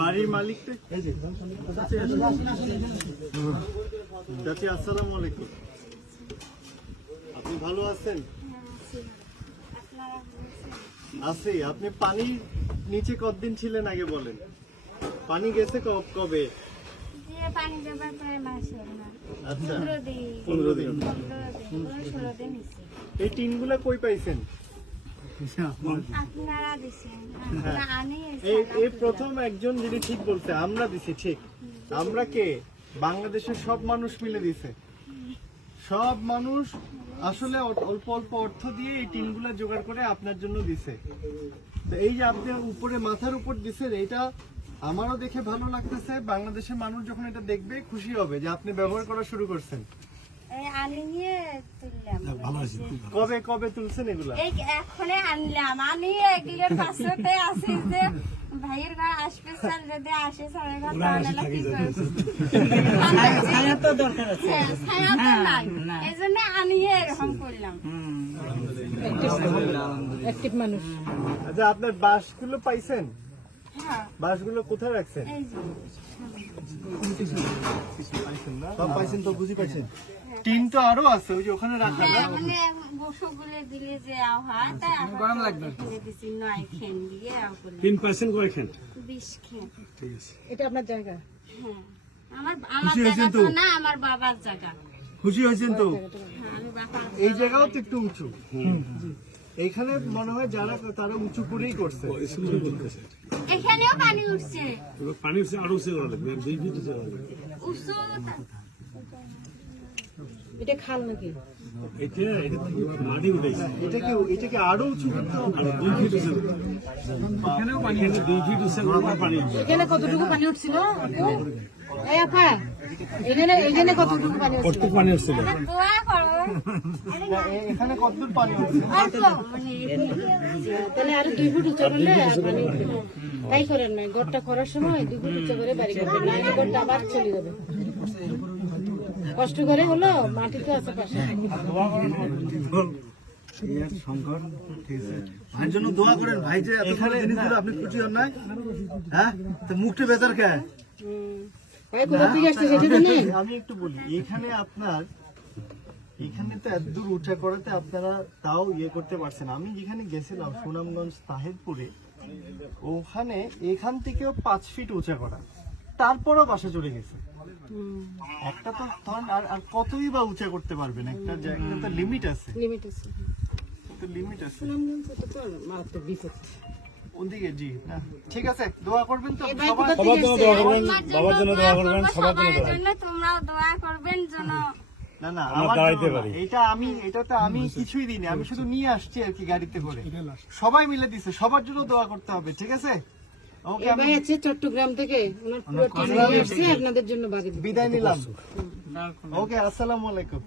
বাড়ির মালিক চাচি, আসসালামু আলাইকুম। আপনি ভালো আছেন? আছি। আপনি পানির নিচে কতদিন ছিলেন আগে বলেন? পানি গেছে কবে? পানি যাবার পরে মাসে না, আচ্ছা, 15 দিন। এই টিনগুলা কই পাইছেন? আপনারা দিছেন, এই প্রথম একজন যিনি ঠিক বলছে, আমরা দিছি। ঠিক, আমরা কে? বাংলাদেশের সব মানুষ মিলে দিছে। সব মানুষ আসলে অল্প অল্প অর্থ দিয়ে এই টিনগুলা জোগাড় করে আপনার জন্য দিছে। তো এই যে আপনি উপরে মাথার উপর দিছেন, এটা আমারও দেখে ভালো লাগতেছে। বাংলাদেশের মানুষ যখন এটা দেখবে খুশি হবে যে আপনি ব্যবহার করা শুরু করছেন। কবে কবে তুলছেন এগুলা? এখনই আনলাম, আমি এগুলোর পাশে আছি যে ভাইয়ের ঘর আসবে, স্যার যদি আসে স্যারের ঘর কি এই জন্য আনিয়ে এরকম করলাম। আচ্ছা, আপনার বাঁশগুলো পাইছেন? বাঁশগুলো কোথায় রাখছেন? সব পাইছেন তো, বুঝি পাইছেন। টিন তো আরো আছে, ওই যে ওখানে রাখা না? মানে বসুগুলো দিলে যে হয় তাই গরম লাগবে। দিছি 9 খেন দিয়ে করলাম। 3% করে খেন, 20 খেন। ঠিক আছে। এটা আপনার জায়গা? হ্যাঁ, আমার জায়গা তো না, আমার বাবার জায়গা। খুশি হয়েছেন তো? আমি বাবা, এই জায়গাও তো একটু উঁচু। এইখানে মনে হয় যারা তারা উঁচু করেই করছে। এখানেও পানি উঠছে। পানি উঠছে, আরো উঠছে করা লাগবে, 2 ফিট উঠছে করা লাগবে। উঠছে এটা খাল নাকি? এটা থেকে মাটি উঠেছে, এটাকে আরো উঁচু করতে হবে। আর 2 ফিট উঠছে। এখানেও পানি, এখানে 2 ফিট উঠছে পানি। এখানে কতটুকু পানি উঠছিল? এই আপা, এখানে কতটুকু পানি উঠছিল? কতটুকু পানি উঠছিল? দোয়া করো। এখানে কতদূর পানি উঠছে? তাহলে আরো 2 ফুট উঁচা করলে আর পানি উঠবে না। তাই করেন না, ঘরটা করার সময় 2 ফুট উঁচা করে বাড়ি করবেন, নাহলে ঘরটা আবার চলে যাবে। কষ্ট করে হলো, মাটি তো আছে পাশে। ভাইয়ের জন্য দোয়া করেন। ভাই যে এখানে জিনিসগুলো আপনি খুশি হন নাই? হ্যাঁ, তো মুখটা বেজার খায়। ভাই কোথা থেকে আসছে সেটা জানেন? আমি একটু বলি, এখানে আপনার এখানে তো এত দূর উঁচা করাতে আপনারা তাও ইয়ে করতে পারছেন। আমি যেখানে গেছিলাম সুনামগঞ্জ তাহিরপুরে, ওখানে এখান থেকেও 5 ফিট উঁচা করা, তারপরও বাসা চলে গেছে। একটা তো তখন আর কতই বা উঁচা করতে পারবেন? একটা জায়গা তো লিমিট আছে, লিমিট আছে। লিমিট আছে। এটা তো মারাত্মক বিপদ। ওদিকে জি না, ঠিক আছে। দোয়া করবেন তো ভাই সবাই। কোথা থেকে আসছে? বাবার জন্য দোয়া করবেন, সবার জন্য দোয়া করবেন। তোমরাও দোয়া করবেন যেন। না না, আমরা আমার দাঁড়াইতে জন্য না। পারি। এটাতে আমি কিছুই দিইনি, আমি শুধু নিয়ে আসছি আর কি গাড়িতে করে। সবাই মিলে দিছে, সবার জন্য দোয়া করতে হবে, ঠিক আছে? ওকে, এই আমি ভাই আছে চট্টগ্রাম থেকে, ওনার পুরো টিম নিয়ে আসছে আপনাদের জন্য বাগে দিতে। বিদায় নিলাম। ওকে, আসসালামু আলাইকুম।